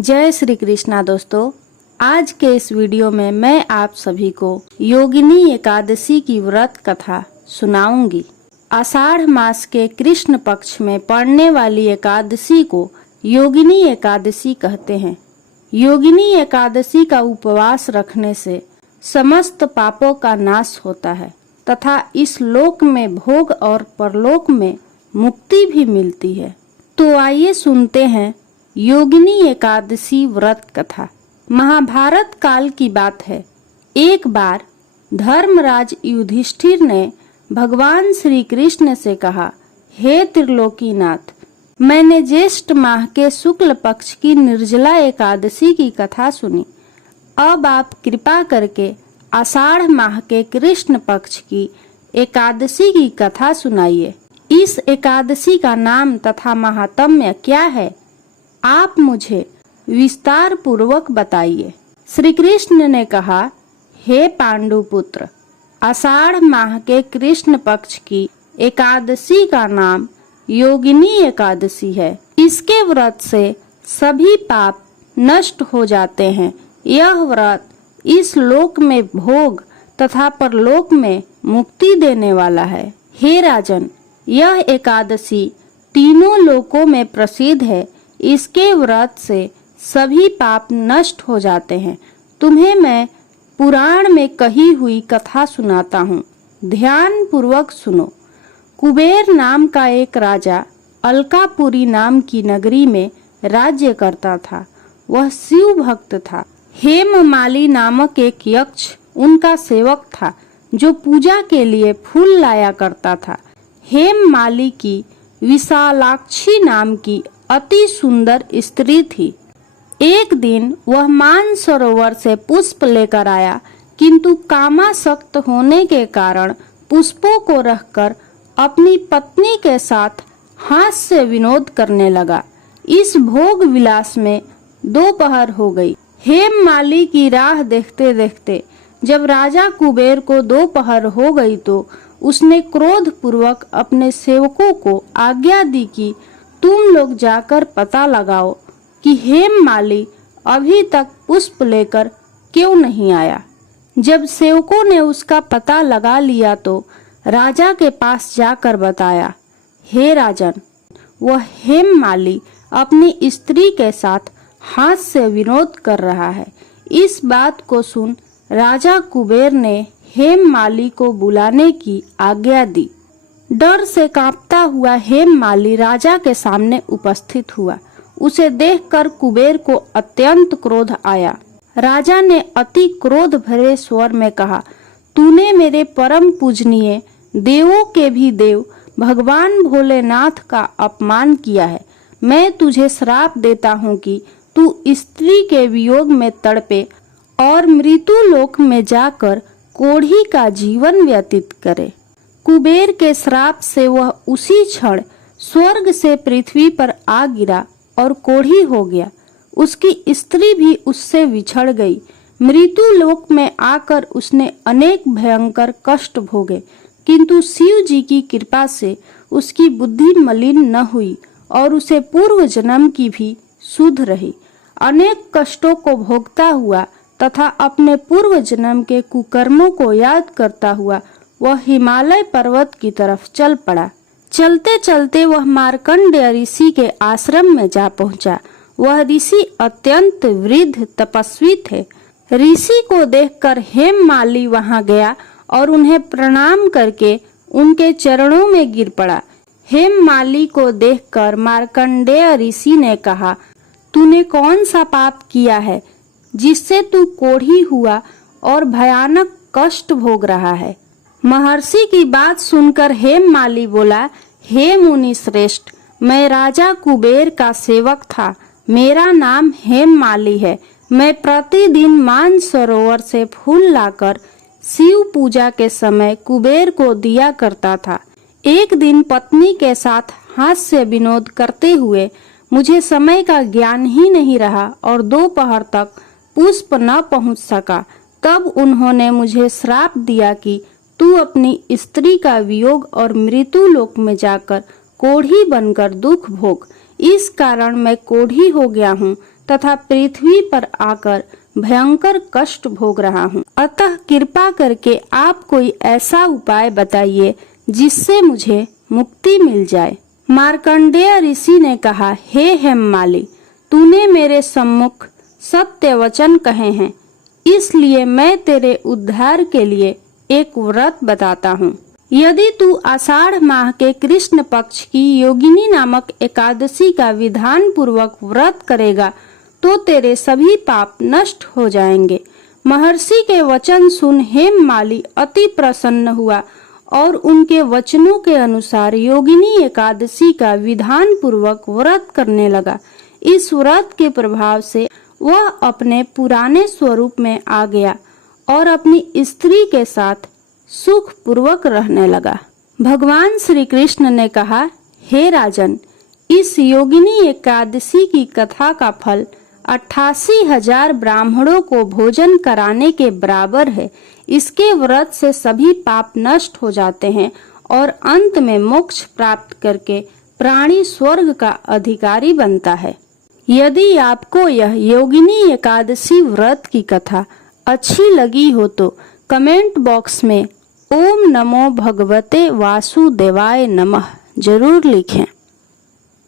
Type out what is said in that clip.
जय श्री कृष्णा दोस्तों। आज के इस वीडियो में मैं आप सभी को योगिनी एकादशी की व्रत कथा सुनाऊंगी। आषाढ़ मास के कृष्ण पक्ष में पड़ने वाली एकादशी को योगिनी एकादशी कहते हैं। योगिनी एकादशी का उपवास रखने से समस्त पापों का नाश होता है तथा इस लोक में भोग और परलोक में मुक्ति भी मिलती है। तो आइए सुनते हैं योगिनी एकादशी व्रत कथा। महाभारत काल की बात है। एक बार धर्मराज युधिष्ठिर ने भगवान श्री कृष्ण से कहा, हे त्रिलोकीनाथ, मैंने ज्येष्ठ माह के शुक्ल पक्ष की निर्जला एकादशी की कथा सुनी। अब आप कृपा करके आषाढ़ माह के कृष्ण पक्ष की एकादशी की कथा सुनाइए। इस एकादशी का नाम तथा महात्म्य क्या है, आप मुझे विस्तार पूर्वक बताइए। श्री कृष्ण ने कहा, हे पांडुपुत्र, आषाढ़ माह के कृष्ण पक्ष की एकादशी का नाम योगिनी एकादशी है। इसके व्रत से सभी पाप नष्ट हो जाते हैं। यह व्रत इस लोक में भोग तथा परलोक में मुक्ति देने वाला है। हे राजन, यह एकादशी तीनों लोकों में प्रसिद्ध है। इसके व्रत से सभी पाप नष्ट हो जाते हैं। तुम्हें मैं पुराण में कही हुई कथा सुनाता हूँ, ध्यान पूर्वक सुनो। कुबेर नाम का एक राजा अलकापुरी नाम की नगरी में राज्य करता था। वह शिव भक्त था। हेममाली नामक एक यक्ष उनका सेवक था जो पूजा के लिए फूल लाया करता था। हेममाली की विशालाक्षी नाम की अति सुंदर स्त्री थी। एक दिन वह मानसरोवर से पुष्प लेकर आया, किंतु कामासक्त होने के कारण पुष्पों को रखकर अपनी पत्नी के साथ हास्य विनोद करने लगा। इस भोग विलास में दोपहर हो गई। हेममाली की राह देखते देखते जब राजा कुबेर को दोपहर हो गई तो उसने क्रोध पूर्वक अपने सेवकों को आज्ञा दी कि तुम लोग जाकर पता लगाओ कि हेममाली अभी तक पुष्प लेकर क्यों नहीं आया। जब सेवकों ने उसका पता लगा लिया तो राजा के पास जाकर बताया, हे राजन, वह हेममाली अपनी स्त्री के साथ हास्य विनोद कर रहा है। इस बात को सुन राजा कुबेर ने हेममाली को बुलाने की आज्ञा दी। डर से कांपता हुआ हेममाली राजा के सामने उपस्थित हुआ। उसे देखकर कुबेर को अत्यंत क्रोध आया। राजा ने अति क्रोध भरे स्वर में कहा, तूने मेरे परम पूजनीय देवों के भी देव भगवान भोलेनाथ का अपमान किया है। मैं तुझे श्राप देता हूँ कि तू स्त्री के वियोग में तड़पे और मृत्यु लोक में जाकर कोढ़ी का जीवन व्यतीत करे। कुबेर के श्राप से वह उसी क्षण स्वर्ग से पृथ्वी पर आ गिरा और कोढ़ी हो गया। उसकी स्त्री भी उससे विछड़ गई। मृत्यु लोक में आकर उसने अनेक भयंकर कष्ट भोगे, किंतु शिव जी की कृपा से उसकी बुद्धि मलिन न हुई और उसे पूर्व जन्म की भी सुध रही। अनेक कष्टों को भोगता हुआ तथा अपने पूर्व जन्म के कुकर्मों को याद करता हुआ वह हिमालय पर्वत की तरफ चल पड़ा। चलते चलते वह मार्कंडेय ऋषि के आश्रम में जा पहुंचा। वह ऋषि अत्यंत वृद्ध तपस्वी थे। ऋषि को देखकर हेममाली वहां गया और उन्हें प्रणाम करके उनके चरणों में गिर पड़ा। हेममाली को देखकर मार्कंडेय ऋषि ने कहा, तूने कौन सा पाप किया है जिससे तू कोढ़ी हुआ और भयानक कष्ट भोग रहा है। महर्षि की बात सुनकर हेममाली बोला, हे मुनि श्रेष्ठ, मैं राजा कुबेर का सेवक था। मेरा नाम हेममाली है। मैं प्रतिदिन मानसरोवर से फूल लाकर शिव पूजा के समय कुबेर को दिया करता था। एक दिन पत्नी के साथ हास्य विनोद करते हुए मुझे समय का ज्ञान ही नहीं रहा और दोपहर तक पुष्प न पहुंच सका। तब उन्होंने मुझे श्राप दिया कि तू अपनी स्त्री का वियोग और मृत्यु लोक में जाकर कोढ़ी बनकर दुख भोग। इस कारण मैं कोढ़ी हो गया हूँ तथा पृथ्वी पर आकर भयंकर कष्ट भोग रहा हूँ। अतः कृपा करके आप कोई ऐसा उपाय बताइए जिससे मुझे मुक्ति मिल जाए। मार्कंडेय ऋषि ने कहा, हे हेममाली, तूने मेरे सम्मुख सत्य वचन कहे हैं, इसलिए मैं तेरे उद्धार के लिए एक व्रत बताता हूँ। यदि तू आषाढ़ माह के कृष्ण पक्ष की योगिनी नामक एकादशी का विधान पूर्वक व्रत करेगा तो तेरे सभी पाप नष्ट हो जाएंगे। महर्षि के वचन सुन हेममाली अति प्रसन्न हुआ और उनके वचनों के अनुसार योगिनी एकादशी का विधान पूर्वक व्रत करने लगा। इस व्रत के प्रभाव से वह अपने पुराने स्वरूप में आ गया और अपनी स्त्री के साथ सुख पूर्वक रहने लगा। भगवान श्री कृष्ण ने कहा, हे राजन, इस योगिनी एकादशी की कथा का फल 88,000 ब्राह्मणों को भोजन कराने के बराबर है। इसके व्रत से सभी पाप नष्ट हो जाते हैं और अंत में मोक्ष प्राप्त करके प्राणी स्वर्ग का अधिकारी बनता है। यदि आपको यह योगिनी एकादशी व्रत की कथा अच्छी लगी हो तो कमेंट बॉक्स में ओम नमो भगवते वासुदेवाय नमः जरूर लिखें।